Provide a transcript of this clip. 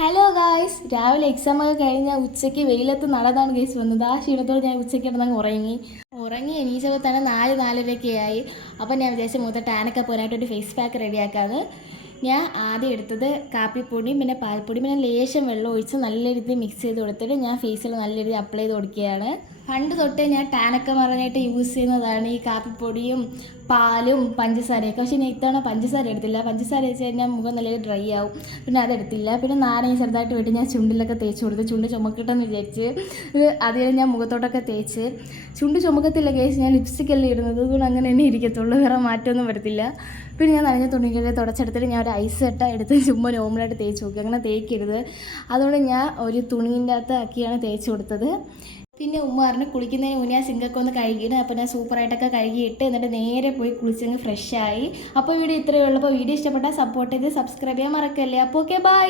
Hello guys, രാവിലെ എക്സാമൊക്കെ കഴിഞ്ഞാൽ ഉച്ചയ്ക്ക് വെയിലത്ത് നടന്നാണ് ഗൈസ് വന്നത്. ആ ക്ഷീണത്തോട് ഞാൻ ഉച്ചയ്ക്ക് കിടന്നങ്ങ് ഉറങ്ങി എണീച്ചപ്പോൾ തന്നെ 4:30 ആയി. അപ്പം ഞാൻ വിചാരിച്ച മുഖത്ത് ടാനൊക്കെ പോകാനായിട്ട് ഒരു ഫേസ് പാക്ക് റെഡിയാക്കാമെന്ന്. ഞാൻ ആദ്യം എടുത്തത് കാപ്പിപ്പൊടിയും പിന്നെ പാൽപ്പൊടിയും പിന്നെ ലേശം വെള്ളം ഒഴിച്ച് നല്ല രീതിയിൽ മിക്സ് ചെയ്ത് കൊടുത്തിട്ട് ഞാൻ ഫേസിൽ നല്ല രീതിയിൽ അപ്ലൈ ചെയ്ത് കൊടുക്കുകയാണ്. പണ്ട് തൊട്ടേ ഞാൻ ടാനൊക്കെ മാറാനായിട്ട് യൂസ് ചെയ്യുന്നതാണ് ഈ കാപ്പിപ്പൊടിയും പാലും പഞ്ചസാരയൊക്കെ. പക്ഷേ ഞാൻ ഇത്തവണ പഞ്ചസാര എടുത്തില്ല. പഞ്ചസാര വെച്ച് കഴിഞ്ഞാൽ മുഖം നല്ല ഡ്രൈ ആവും. പിന്നെ അതെടുത്തില്ല. പിന്നെ നാരങ്ങ ചെറുതായിട്ട് വിട്ട് ഞാൻ ചുണ്ടിലൊക്കെ തേച്ച് കൊടുത്ത് ചുണ്ട് ചുമക്കട്ടെന്ന് വിചാരിച്ച് അതിൽ ഞാൻ മുഖത്തോട്ടൊക്കെ തേച്ച്. ചുണ്ട് ചുമക്കത്തില്ല കേസ്, ഞാൻ ലിപ്സ്റ്റിക്കല്ലേ ഇടുന്നത്, അതുകൊണ്ട് അങ്ങനെ തന്നെ ഇരിക്കത്തുള്ളൂ, വേറെ മാറ്റമൊന്നും വരത്തില്ല. പിന്നെ ഞാൻ നനഞ്ഞ തുണികളെ തുടച്ചെടുത്തിട്ട് ഞാൻ ഒരു ഐസ് കട്ട എടുത്ത് ചുമ്മാ നോർമലായിട്ട് തേച്ച് നോക്കി. അങ്ങനെ തേക്കരുത്, അതുകൊണ്ട് ഞാൻ ഒരു തുണീൻ്റെ അകത്ത് ആക്കിയാണ് തേച്ച് കൊടുത്തത്. പിന്നെ ഉമ്മ പറഞ്ഞ് കുളിക്കുന്നതിന് മുന്നേ ആ സിങ്കൊക്കെ ഒന്ന് കഴുകിയിട്ട്, അപ്പോൾ ഞാൻ സൂപ്പറായിട്ടൊക്കെ കഴുകിയിട്ട് എന്നിട്ട് നേരെ പോയി കുളിച്ചങ്ങ് ഫ്രഷായി. അപ്പോൾ വീഡിയോ ഇത്രയേ ഉള്ളൂ. അപ്പോൾ വീഡിയോ ഇഷ്ടപ്പെട്ടാൽ സപ്പോർട്ട് ചെയ്ത് സബ്സ്ക്രൈബ് ചെയ്യാൻ മറക്കല്ലേ. അപ്പോൾ ഓക്കെ, ബൈ.